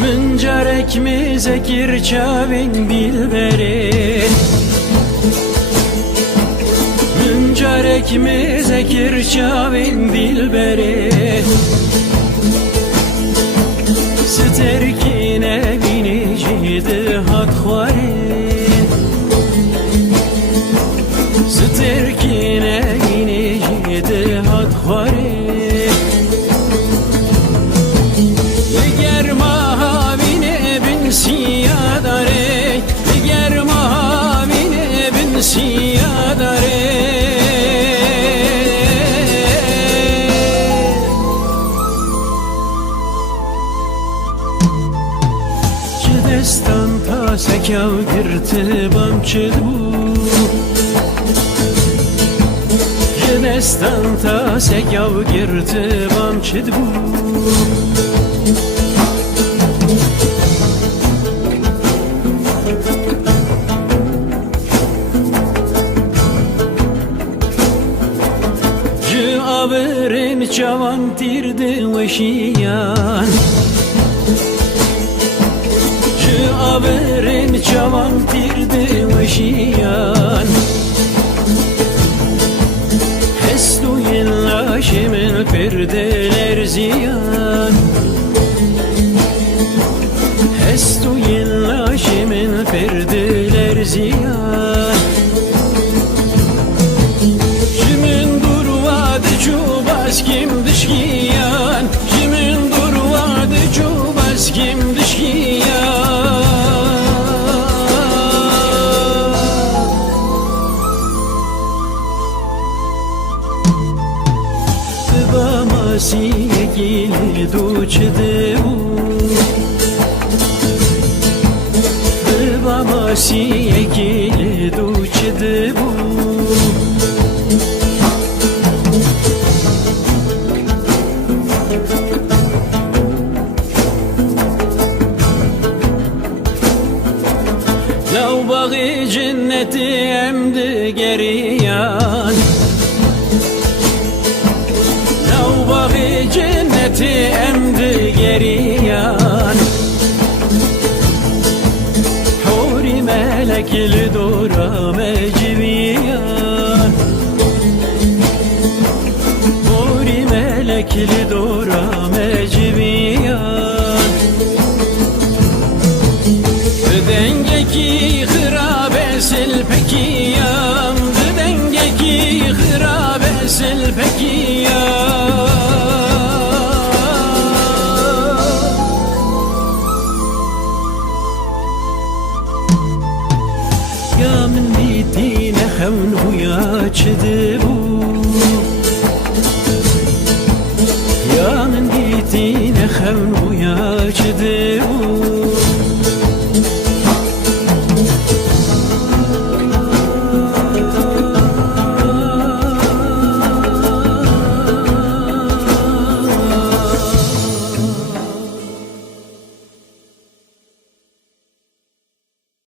Müncerek mi zekir çavin dilberi, müncerek mi zekir çavin dilberi, sterkine biniciydi hakvari, sterkine biniciydi hakvari. Diger mahavine bin siyadare, diger mahavine bin siyadare. Destan ta sekav girti bamçid bu, destan ta sekav girti bamçid bu. Ji abirin çavan tirdi veşiyan, abirin çavan tirdi veşiyan, hestu yella şemil perdeler ziyan, hestu yella şemil perdeler ziyan. Jimin durvadı çubas kim dışkiyan, jimin durvadı çubas kim dışkiyan. Masiye gili duçde bu, masiye gili duçde bu. Lav bağı cenneti emdi geriyan, bağı cenneti emdi geriyan. Huri melekli dora meciviyan, huri melekli dora meciviyan. Dengeki hırabesil pekiyan, dengeki hırabesil pekiyan. Ya min bitine xevn huya çidi bu,